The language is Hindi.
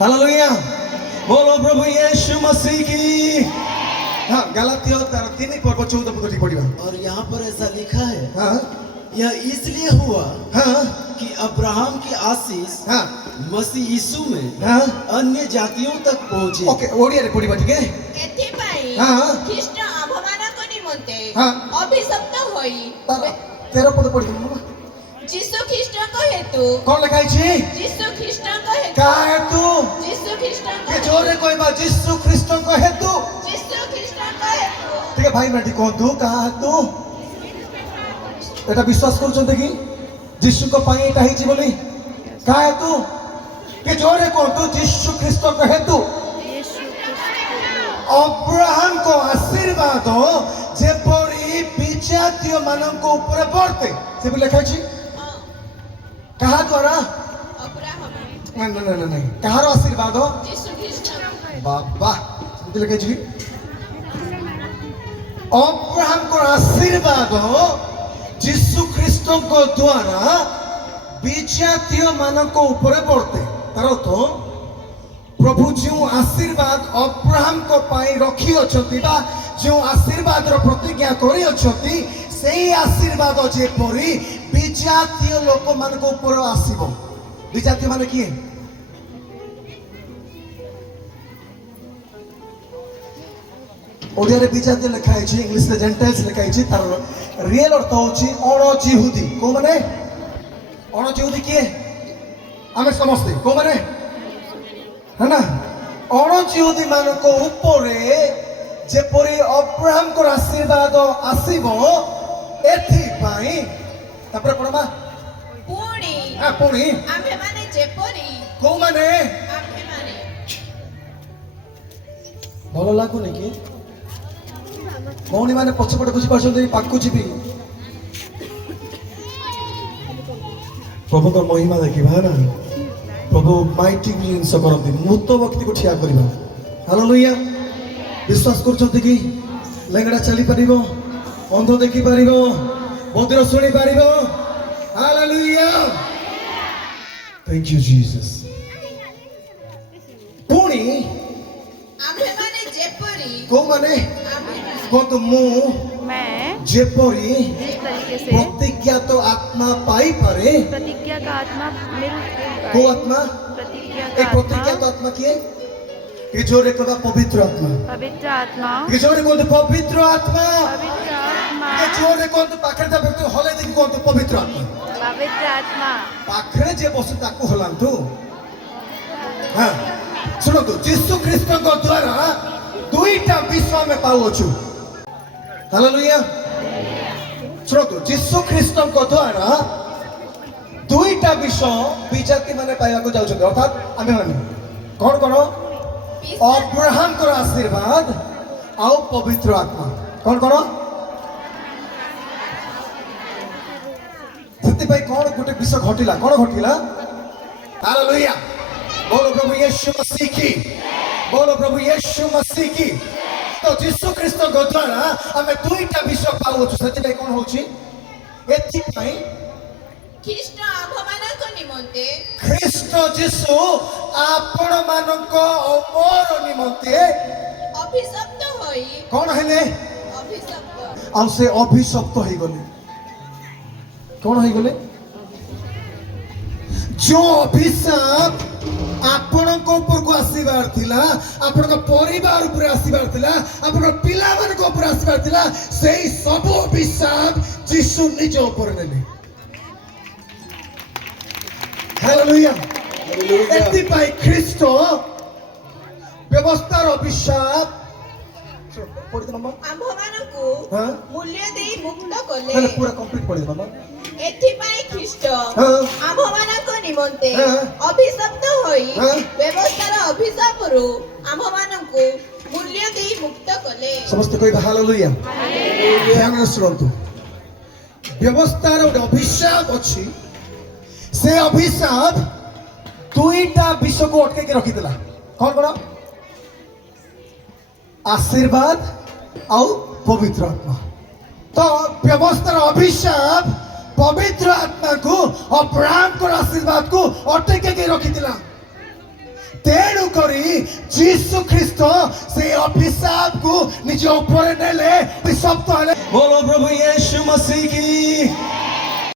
हालेलुया बोलो प्रभु यीशु मसीह की। हाँ गलातियों 3:14 पढ़िबा। और यहाँ पर ऐसा लिखा है, हाँ यह इसलिए हुआ हाँ कि अब्राहम की आशीष हाँ मसीह यीशु में हाँ अन्य जातियों तक पहुंचे। ओके ओडिया रे पढ़िबा ठीक है। एथिपाई हाँ ख्रीष्ट आभमानक निमंते हाँ अभिशप्त होई 13 पद पढ़िबा। जीसु ख्रीष्टଙ୍କ हेतु कौन लिखाई छी? जीसु ख्रीष्टଙ୍କ हेतु का हेतु? जीसु ख्रीष्टଙ୍କ के जोरे कहबा यीशु ख्रीष्टଙ୍କ हेतु। जीसु ख्रीष्टଙ୍କ हेतु ठीक है भाई नाटी कहतु का हेतु एटा विश्वास करूछन कि यीशु को पाई एटा हिची बोली का हेतु के जोरे कहतु यीशु ख्रीष्टଙ୍କ हेतु। अब्राहम को आशीर्वाद जेपरी विजातीय मानक ऊपर पड़ते से भी लिखा छी कहा द्वारा अब्राहम नहीं कहार आशीर्वाद हो जीसु ख्रीष्ट बाबा समझ लगे जी अब्राहम को आशीर्वाद हो यीशु ख्रीष्ट को द्वारा विजातीय मानक ऊपर पड़ते तार तो प्रभु जो आशीर्वाद अब्राहम को पाई रखी अछंती बा जो आशीर्वाद रो प्रतिज्ञा करी अछंती सेही आशीर्वाद जेपरी विजातीय लोक मान को ऊपर आसीबो। विजातीय माने किए? ओडिया रे विजातीय लिखा है इंग्लिश रे जेंटाइल्स लिखा है तार रियल अर्थ होची अणजिहुदी। को माने अणजिहुदी किए? आमे समझते को माने है ना अणजिहुदी मान को ऊपर जेपरी अब्राहम को आशीर्वाद आसीबो एथि पाई तापर पड़मा पुणी हां पुणी आम्हे माने जेपरी को माने आम्हे माने भलो लागो ने कि कोनी माने पछपट बुझी पाछन पाकु जीबी प्रभु को महिमा देखिबा ना प्रभु माइटी जिनस करती मूर्त भक्ति को ठिया करबा। हालेलुया विश्वास करछथि कि लेंगड़ा चली परिबो अंध देखि परिबो बधिर सुनी परिबो। Hallelujah thank you Jesus. पुणी आम्हे माने जेपरी को माने आम्हे को तो मु मैं जेपरी जिस तरीके से प्रतिज्ञा तो आत्मा पाई पारे प्रतिज्ञा का आत्मा मिल को आत्मा प्रतिज्ञा एक का प्रतिज्ञा तो आत्मा आत्मा किए कि जोरे कबा पवित्र आत्मा पवित्र आत्मा कि जोरे कोन पवित्र आत्मा पवित्र आत्मा कि जोरे कोन पाखरे ता व्यक्ति हले देखि कोन पवित्र आत्मा पवित्र आत्मा पाखरे जे बसु ताकू हलांतु। हां सुनो तो यीशु ख्रीष्ट को द्वारा दुईटा विश्व में पाउछु। हालेलुया सुनो तो यीशु ख्रीष्ट को द्वारा दुईटा विषय विजाति माने पाइबा को जाउछन अर्थात आमे माने कोन करो अब्राहम को आशीर्वाद आउ पवित्र आत्मा कौन करो से कौन गोटे विषय घटिला कौन घटिला। हालेलुया बोलो प्रभु यीशु मसीह की बोलो प्रभु यीशु मसीह की। तो यीशु ख्रीष्ट को द्वारा हमें दुईटा विषय पाउछु से कौन होची एथि पई ख्रीष्ट आभमानक निमंते ख्रीष्ट यीशु आपण मानक अमर निमंते अभिशप्त होई कौन हेले अभिशप्त आ से अभिशप्त हो गले कौन हो गले जो अभिशाप आपण को ऊपर को आसीबार थिला आपण को परिवार ऊपर आसीबार थिला आपण पिला मन को ऊपर आसीबार थिला सेही सब अभिशाप यीशु निज ऊपर नेले। हालेलुया एति पाई ख्रीष्ट व्यवस्थार अभिशाप पढ़ी दे मामा आम्भमानकु हां मूल्य देई मुक्त ना कले पूरा कंप्लीट पढ़ी दे मामा। एथिपाई ख्रीष्ट हां आम्भमानक निमंते हाँ। अभिशप्त होई हाँ। व्यवस्थार अभिशापरु आम्भमानकु मूल्य देई मुक्त कले। समस्त कोई हालेलुया ध्यान सुनतु व्यवस्थार एक अभिशाप अछि से अभिशाप दुईटा विषय को अटके के रखी दिला कौन कौन आशीर्वाद आउ पवित्र आत्मा। तो व्यवस्थार अभिशाप पवित्र आत्मा को अब्राहम को आशीर्वाद को अटके के रखी दिला तेणु करी जीसु ख्रीस्ट से अभिशाप को निज ऊपर नेले अभिशप्त हेले। बोलो प्रभु यीशु मसीह की